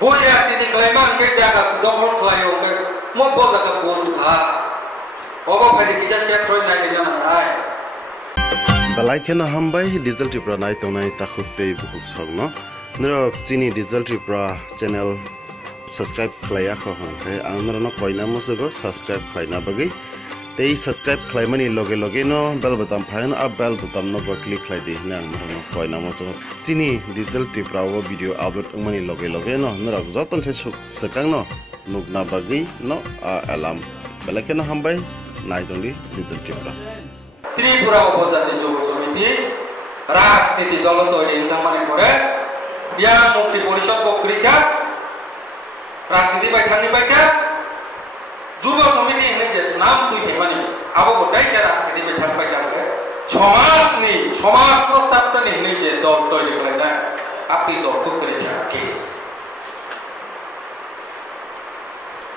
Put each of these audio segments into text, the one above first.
বই রাজনীতি খাইমান কে জায়গা দখল খাইও কে মো বজাকা বল খা অবফাইতে কিজা শেয়ার করে নাই না নাই Balaikena hambai digital tripra nai tonai takhutei buhuk sogno nrok chini digital tripra channel subscribe khlaya kho he angrano koina mosogo subscribe khlaina bagi tei subscribe khlaimani loge loge no bell button phain up bell button no go click khlai di na angrano koina mosogo chini digital tripra wo video upload mani loge loge no nrok joton se sakang no nukna bagi no alam balaikena hambai nai tongdi digital tripra Tripura উপজাতি যুব সমিতি রাজনীতি দল তৈরি ইন্দামানে করে ইয়া মুক্তি পরিষদ বক্রিকা রাজনীতি বাই থাকি বাইকা যুব সমিতি নিজে নাম তুই হেমানি আবো গোটাই যে রাজনীতি বাই থাকি বাইকা সমাজ প্রস্তাবটা নিজে দল তৈরি করে না আপনি দল করে থাকি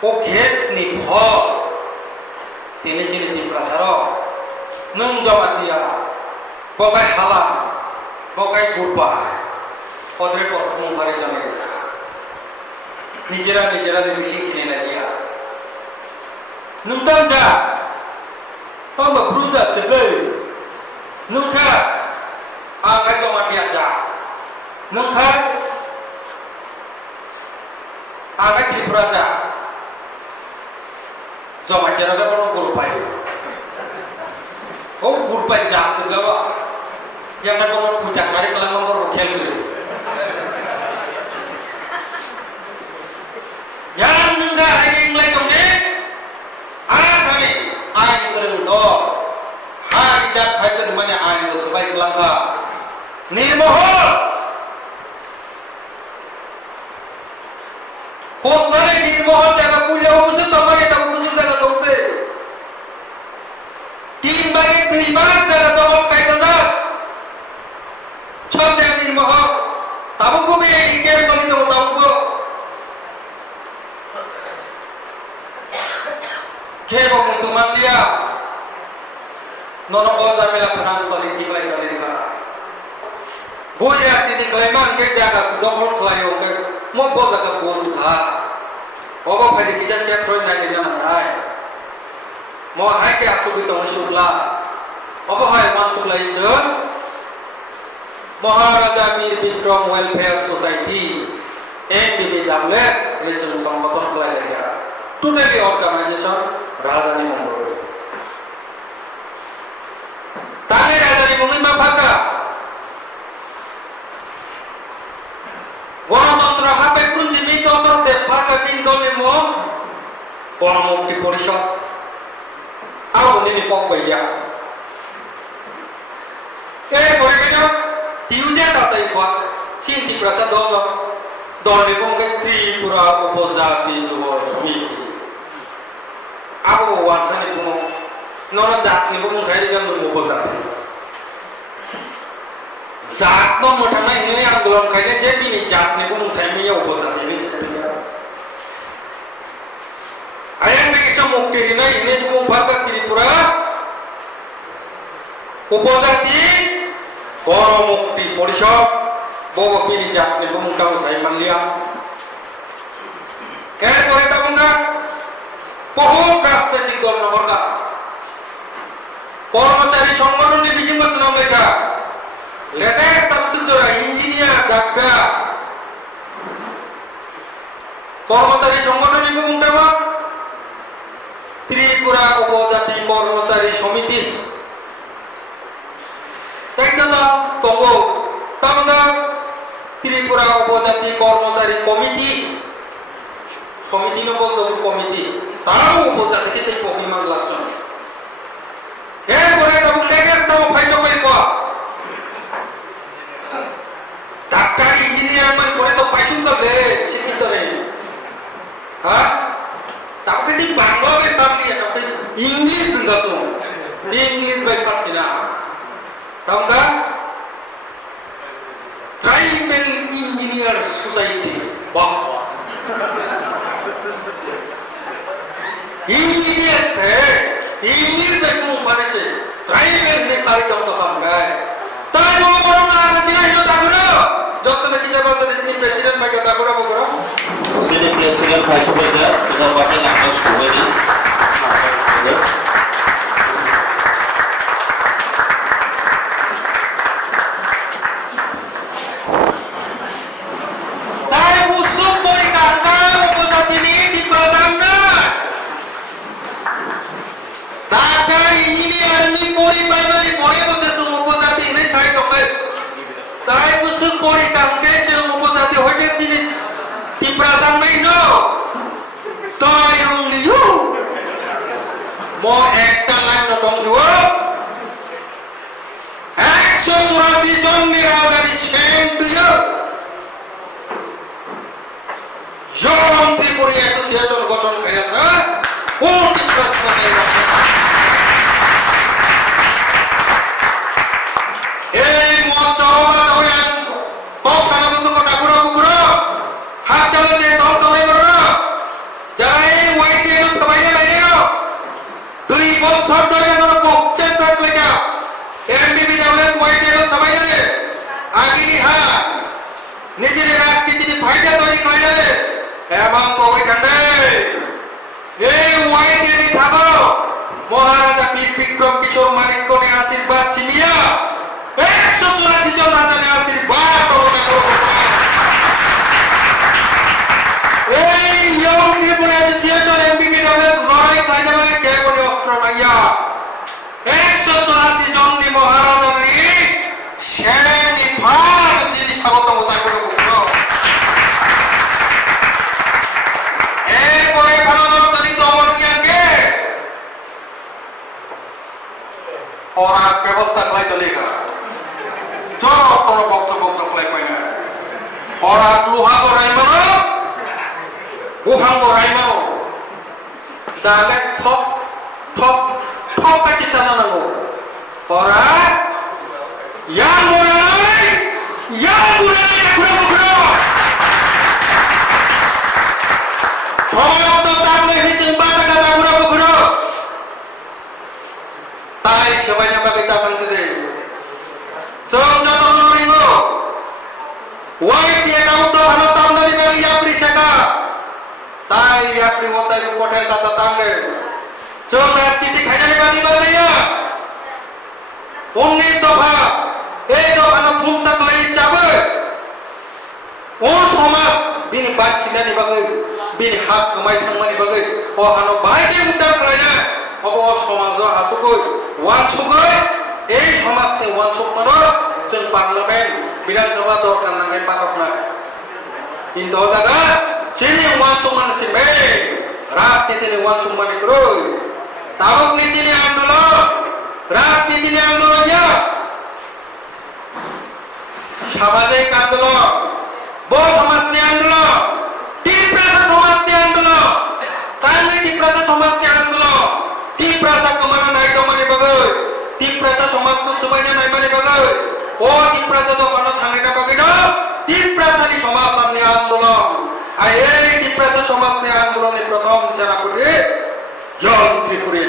ও ঘেট নির্ভর তিনি যিনি প্রচারক nung jamatia bokai halam bokai kurba podre pot mungkare jame nijera ni bisi sini na dia nung tanja pamba bruza chebe nungka aga jamatia ja nungka aga tripura ja jamatia ga kono kurbai oh gurpa jam segawa yang kan kamu puncak hari kelang nomor rokel gitu yang enggak lagi ngelai kamu hari ain kerendo hari jat hari ke dimana ain itu sebaik langka nirmohol posnare nirmohol jaga punya musuh tamane tak musuh jaga domse Bimbang cara tolong kaitana, cuma yang ini mahal, tahu gue biar ikan kali itu tahu gue, kebo mutuman dia, nono kalau jamila penang tali tiklai kali ini kan, gue ya titi klaiman ke jaga dongkol klayo ke, mau bawa ke bulu kah, bawa pada kisah siapa yang nanti jangan naik, mau hai ke aku itu musuhlah. অবহায় মানসুকলাইজন মহারাজা Mir Vikram welfare society এমবিবি দামলে relation সংগঠন কলাইয়া totally organisation রাজধানী মুম্বাই তাকে রাজধানী মুম্বাই ফাঁকা গণতন্ত্র হাতে পুঞ্জিমিত অসরতে ফাঁকা তিন দলের মন গণমুক্তি পরিষদ আও নিনি পকইয়া boleh kan? Tiunya tak saya buat. Sini perasa dong ni pun kan Tripura Upazati Jual Samiti. Aku wansa ni pun, nona zat ni pun saya juga Upazati. Zat no mutana ini anggulan kayaknya jadi ni zat ni pun saya punya Upazati ni. Ayam begitu mukti ini pun bapak Tripura Upazati গণমুক্তি পরিষদ বহু পিনি জাতনি ভূমিকাও সাইমানলিয়া এরপরে তখন বহু রাজনৈতিক দল নগরগা কর্মচারী সংগঠনের বিভিন্ন নাম লেখা লেটেস্ট তাপসুজরা ইঞ্জিনিয়ার ডাক্তার কর্মচারী সংগঠনের ভূমিকা ত্রিপুরা উপজাতি কর্মচারী সমিতি তঙ্গো তামনা ত্রিপুরা উপজাতি কর্মচারী কমিটি নম্বর কমিটি তাও উপজাতি থেকে অভিমান লাগছে এরপরে ফাইল পাইব ডাক্তার ইঞ্জিনিয়ার মানে পরে তো পাইছুন করলে শিক্ষিত নেই হ্যাঁ তাকে ঠিক বাংলা বাই পারলি ইংলিশ শুনতেছ ইংলিশ বাই পারছি না তামকা Tribal Engineer Society. Wow. Engineer se English में क्यों पढ़े थे? Tribal में पढ़े तो काम गए. ताई वो बोलो ना आज नहीं जो ताकरो. जो तो मैं किसी बात से जितनी president में क्या ताकरो वो करो. Dengan kasih beda, dengan pakai nafas semua ini. তাই মুসুক পরিকাঠা উপজাতি নিয়ে di Pradana. Daga engineer ni pori primary pori bose sung উপজাতি ini saya tokai. তাই মুসুক পরিকাঠা sung উপজাতি hoite sini di Pradana no. তাই only you. Mo একটা লাইন নতং জুয়া 184 জন নিরাজারি same to you Yon Tripuri Association গঠন করেছে ও টিচার্স মানে এই মঞ্চ হয়ে পৌঁছানো বন্ধু কথা পুরো পুরো হাত চালে দিয়ে দম দমাই করো যারা এই ওয়াইটি সবাই বাইরে 2 বছর ধরে আমরা চেষ্টা লেখা এমবিবি ডেভেলপ ওয়াইটি সবাই জানে আগিনি হ্যাঁ নিজের রাজনীতির ফায়দা তৈরি করে এবং পবিঠান্ডে এই ওয়াইটেরি থাকো মহারাজা বীর বিক্রম কিশোর মানিক্যনে আশীর্বাদ চিনিয়া 184 জন রাজানে আশীর্বাদ কামনা করব এই ইয়ং ত্রিপুরা অ্যাসোসিয়েশন এমবিবি ডেভেলপ লড়াই ফায়দা মানে কে করে অস্ত্র নাইয়া 184 জন নি মহারাজা নি সেনি ভাগ যিনি স্বাগত মতা করে और आप व्यवस्था कलाई चलेगा जो कोनो बक्तव्य कलाई पाइना और आप लोहा को राय मानो उहां को राय मानो दाले ठप ठप ठप का चिंता ना लो और या मुराई खुरा खुरा সমস্ত সামনে হিচিং বাটা কাটা খুরা খুরা তাই সবাই আমরা কথা বলতে দেই সবটা তো নরিব ওই দিয়ে কাউন্ট ভালো সামনে দিবে ইয়াপ্রি শেখা তাই ইয়াপ্রি মতাই কোটের কথা তাঙ্গে সব রাজনীতি খাইলে বাদি বাদিয়া 19 দফা এই দফা না ফুমসা লই যাবে ও সমাজ বিনি বাচ্চিনানি বাগৈ বিনি হাত কমাই থাংমানি বাগৈ ও হানো বাইদে উদ্ধার করাইনা अब समाज आसुगै वानसुगै এই সমাজতে ওয়ানসুক মানর जों পার্লামেন্ট বিধানসভা দরকার নাগে পাকপনা কিন্তু দাদা সিনি ওয়ানসুক মানসি মে রাজনীতিনি ওয়ানসুক মানি করই তাবক নীতিনি আন্দোলন রাজনীতিনি আন্দোলন যা সামাজিক আন্দোলন বহু সমাজনি আন্দোলন তীব্রতা সমাজনি আন্দোলন কাঙ্গি তীব্রতা সমাজনি আন্দোলন তীব্রতা কমানো নাই কমানি বাগৈ তীব্রতা সমাজ তো সবাইনা নাই মানে বাগৈ ও তীব্রতা তো মানো থাঙ্গিনা বাগৈ না তীব্রতানি সমাজ আমনি আন্দোলন আর এই তীব্রতা সমাজনি আন্দোলনের প্রথম সেনাপতি জন ত্রিপুরা